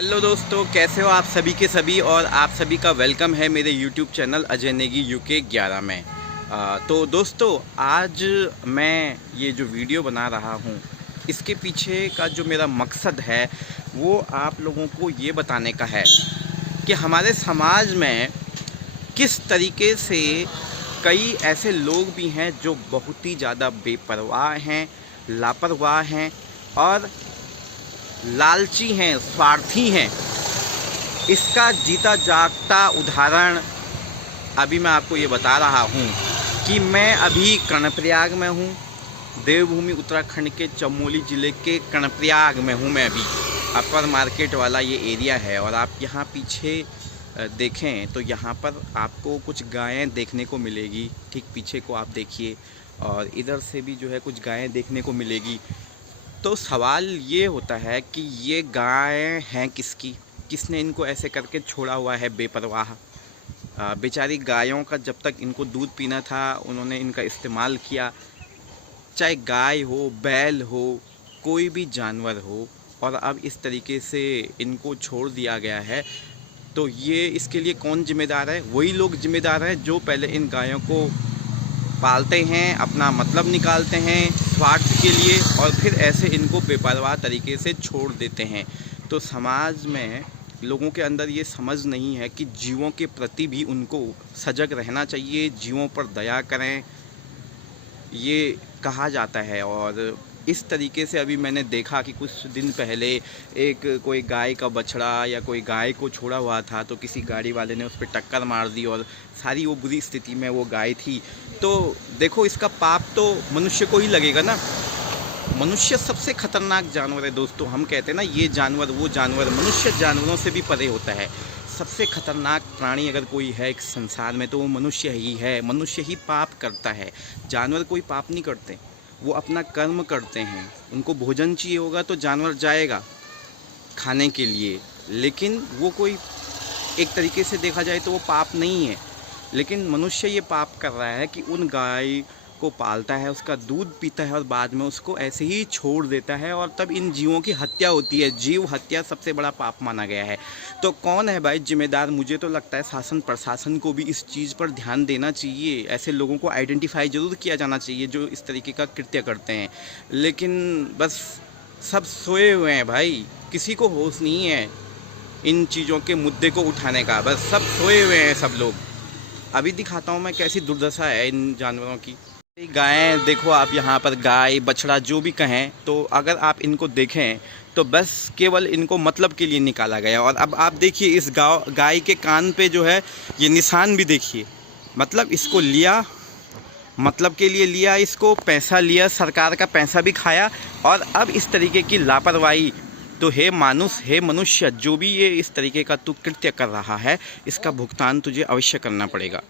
Hello दोस्तों, कैसे हो आप सभी के सभी। और आप सभी का वेलकम है मेरे YouTube channel Ajay Negi UK 11 में। तो दोस्तों, आज मैं ये जो वीडियो बना रहा हूँ, इसके पीछे का जो मेरा मकसद है वो आप लोगों को ये बताने का है कि हमारे समाज में किस तरीके से कई ऐसे लोग भी हैं जो बहुत ही ज़्यादा बेपरवाह हैं, लापरवाह हैं और लालची हैं, स्वार्थी हैं। इसका जीता जागता उदाहरण अभी मैं आपको ये बता रहा हूँ कि मैं अभी कर्णप्रयाग में हूँ। देवभूमि उत्तराखंड के चमोली ज़िले के कर्णप्रयाग में हूँ मैं अभी। अपर मार्केट वाला ये एरिया है और आप यहाँ पीछे देखें तो यहाँ पर आपको कुछ गायें देखने को मिलेगी। ठीक पीछे को आप देखिए और इधर से भी जो है कुछ गायें देखने को मिलेगी। तो सवाल ये होता है कि ये गायें हैं किसकी, किसने इनको ऐसे करके छोड़ा हुआ है बेपरवाह। बेचारी गायों का जब तक इनको दूध पीना था उन्होंने इनका इस्तेमाल किया, चाहे गाय हो, बैल हो, कोई भी जानवर हो, और अब इस तरीके से इनको छोड़ दिया गया है। तो ये इसके लिए कौन जिम्मेदार है? वही लोग जिम्मेदार हैं जो पहले इन गायों को पालते हैं, अपना मतलब निकालते हैं स्वार्थ के लिए और फिर ऐसे इनको बेपरवाह तरीके से छोड़ देते हैं। तो समाज में लोगों के अंदर ये समझ नहीं है कि जीवों के प्रति भी उनको सजग रहना चाहिए, जीवों पर दया करें, ये कहा जाता है। और इस तरीके से अभी मैंने देखा कि कुछ दिन पहले एक कोई गाय का बछड़ा या कोई गाय को छोड़ा हुआ था, तो किसी गाड़ी वाले ने उस पर टक्कर मार दी और सारी वो बुरी स्थिति में वो गाय थी। तो देखो, इसका पाप तो मनुष्य को ही लगेगा ना। मनुष्य सबसे खतरनाक जानवर है दोस्तों। हम कहते हैं ना, ये जानवर वो जानवर, मनुष्य जानवरों से भी परे होता है। सबसे खतरनाक प्राणी अगर कोई है एक संसार में तो वो मनुष्य ही है। मनुष्य ही पाप करता है, जानवर कोई पाप नहीं करते। वो अपना कर्म करते हैं। उनको भोजन चाहिए होगा तो जानवर जाएगा खाने के लिए, लेकिन वो कोई एक तरीके से देखा जाए तो वो पाप नहीं है। लेकिन मनुष्य ये पाप कर रहा है कि उन गाय को पालता है, उसका दूध पीता है और बाद में उसको ऐसे ही छोड़ देता है और तब इन जीवों की हत्या होती है। जीव हत्या सबसे बड़ा पाप माना गया है। तो कौन है भाई जिम्मेदार? मुझे तो लगता है शासन प्रशासन को भी इस चीज़ पर ध्यान देना चाहिए। ऐसे लोगों को आइडेंटिफाई ज़रूर किया जाना चाहिए जो इस तरीके का कृत्य करते हैं। लेकिन बस सब सोए हुए हैं भाई, किसी को होश नहीं है इन चीज़ों के मुद्दे को उठाने का। बस सब सोए हुए हैं सब लोग। अभी दिखाता हूँ मैं कैसी दुर्दशा है इन जानवरों की। गायें देखो आप, यहाँ पर गाय बछड़ा जो भी कहें, तो अगर आप इनको देखें तो बस केवल इनको मतलब के लिए निकाला गया। और अब आप देखिए इस गाय के कान पे जो है ये निशान भी देखिए। मतलब इसको लिया, मतलब के लिए लिया, इसको पैसा लिया, सरकार का पैसा भी खाया और अब इस तरीके की लापरवाही। तो हे मानुष, हे मनुष्य, जो भी ये इस तरीके का तू कृत्य कर रहा है, इसका भुगतान तुझे अवश्य करना पड़ेगा।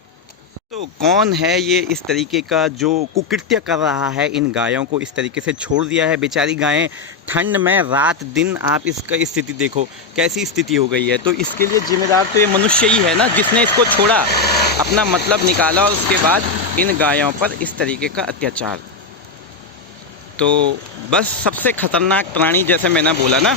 तो कौन है ये इस तरीके का जो कुकृत्य कर रहा है? इन गायों को इस तरीके से छोड़ दिया है। बेचारी गायें ठंड में रात दिन, आप इसका स्थिति देखो कैसी स्थिति हो गई है। तो इसके लिए जिम्मेदार तो ये मनुष्य ही है ना, जिसने इसको छोड़ा, अपना मतलब निकाला और उसके बाद इन गायों पर इस तरीके का अत्याचार। तो बस सबसे खतरनाक प्राणी, जैसे मैंने बोला ना,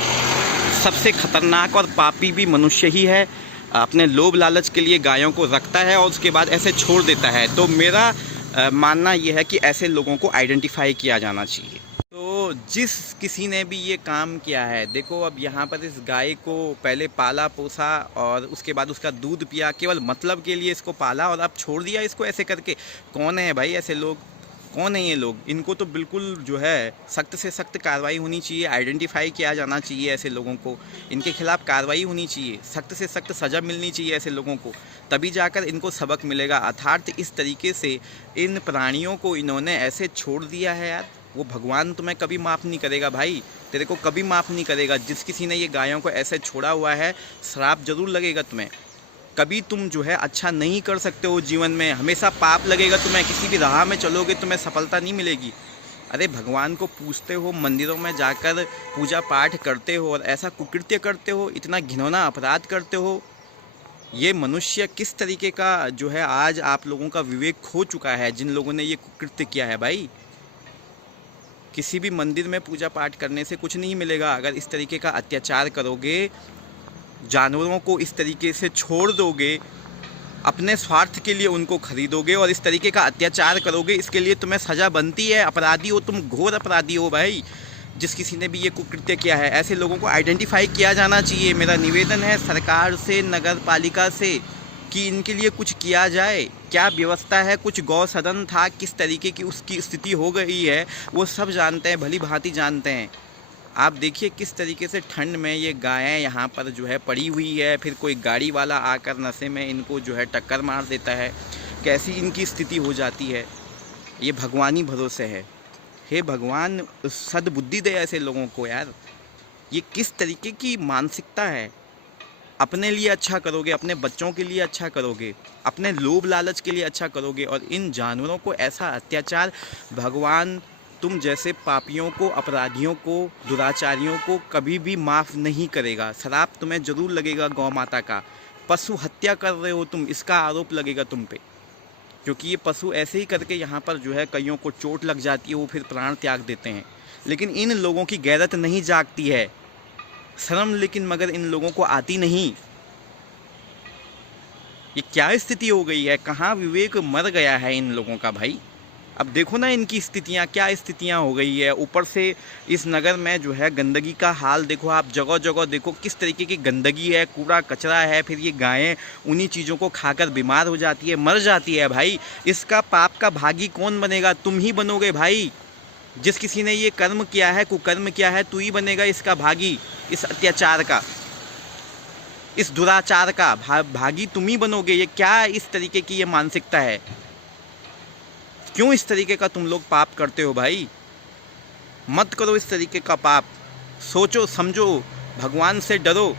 सबसे खतरनाक और पापी भी मनुष्य ही है। अपने लोभ लालच के लिए गायों को रखता है और उसके बाद ऐसे छोड़ देता है। तो मेरा मानना यह है कि ऐसे लोगों को आइडेंटिफाई किया जाना चाहिए। तो जिस किसी ने भी ये काम किया है, देखो अब यहाँ पर इस गाय को पहले पाला पोसा और उसके बाद उसका दूध पिया, केवल मतलब के लिए इसको पाला और अब छोड़ दिया इसको ऐसे करके। कौन है भाई ऐसे लोग? कौन है ये लोग? इनको तो बिल्कुल जो है सख्त से सख्त कार्रवाई होनी चाहिए, आइडेंटिफाई किया जाना चाहिए ऐसे लोगों को, इनके खिलाफ़ कार्रवाई होनी चाहिए, सख्त से सख्त सज़ा मिलनी चाहिए ऐसे लोगों को, तभी जाकर इनको सबक मिलेगा। अर्थात इस तरीके से इन प्राणियों को इन्होंने ऐसे छोड़ दिया है यार, वो भगवान तुम्हें कभी माफ़ नहीं करेगा भाई, तेरे को कभी माफ़ नहीं करेगा। जिस किसी ने ये गायों को ऐसे छोड़ा हुआ है, श्राप ज़रूर लगेगा तुम्हें। कभी तुम जो है अच्छा नहीं कर सकते हो जीवन में, हमेशा पाप लगेगा तुम्हें। किसी भी राह में चलोगे तुम्हें सफलता नहीं मिलेगी। अरे भगवान को पूजते हो, मंदिरों में जाकर पूजा पाठ करते हो और ऐसा कुकृत्य करते हो, इतना घिनौना अपराध करते हो। ये मनुष्य किस तरीके का जो है, आज आप लोगों का विवेक खो चुका है जिन लोगों ने ये कुकृत्य किया है भाई। किसी भी मंदिर में पूजा पाठ करने से कुछ नहीं मिलेगा। अगर इस तरीके का अत्याचार करोगे जानवरों को इस तरीके से छोड़ दोगे, अपने स्वार्थ के लिए उनको खरीदोगे और इस तरीके का अत्याचार करोगे, इसके लिए तुम्हें सज़ा बनती है। अपराधी हो तुम, घोर अपराधी हो भाई। जिस किसी ने भी ये कुकृत्य किया है, ऐसे लोगों को आइडेंटिफाई किया जाना चाहिए। मेरा निवेदन है सरकार से, नगर पालिका से, कि इनके लिए कुछ किया जाए। क्या व्यवस्था है, कुछ गौ सदन था, किस तरीके की उसकी स्थिति हो गई है, वो सब जानते हैं, भली भांति जानते हैं। आप देखिए किस तरीके से ठंड में ये गायें यहाँ पर जो है पड़ी हुई है, फिर कोई गाड़ी वाला आकर नशे में इनको जो है टक्कर मार देता है, कैसी इनकी स्थिति हो जाती है। ये भगवानी भरोसे है। हे भगवान, सद्बुद्धि दे ऐसे लोगों को यार। ये किस तरीके की मानसिकता है। अपने लिए अच्छा करोगे, अपने बच्चों के लिए अच्छा करोगे, अपने लोभ लालच के लिए अच्छा करोगे, और इन जानवरों को ऐसा अत्याचार। भगवान तुम जैसे पापियों को, अपराधियों को, दुराचारियों को कभी भी माफ़ नहीं करेगा। श्राप तुम्हें ज़रूर लगेगा गौ माता का। पशु हत्या कर रहे हो तुम, इसका आरोप लगेगा तुम पे, क्योंकि ये पशु ऐसे ही करके यहाँ पर जो है कईयों को चोट लग जाती है, वो फिर प्राण त्याग देते हैं। लेकिन इन लोगों की गैरत नहीं जागती है, शर्म लेकिन मगर इन लोगों को आती नहीं। ये क्या स्थिति हो गई है, कहाँ विवेक मर गया है इन लोगों का भाई। अब देखो ना इनकी स्थितियाँ, क्या स्थितियाँ हो गई है। ऊपर से इस नगर में जो है गंदगी का हाल देखो आप, जगह जगह देखो किस तरीके की गंदगी है, कूड़ा कचरा है। फिर ये गायें उन्हीं चीज़ों को खाकर बीमार हो जाती है, मर जाती है भाई। इसका पाप का भागी कौन बनेगा? तुम ही बनोगे भाई। जिस किसी ने ये कर्म किया है, कुकर्म किया है, तू ही बनेगा इसका भागी, इस अत्याचार का, इस दुराचार का भागी तुम ही बनोगे। ये क्या इस तरीके की ये मानसिकता है? क्यों इस तरीके का तुम लोग पाप करते हो भाई? मत करो इस तरीके का पाप। सोचो समझो, भगवान से डरो।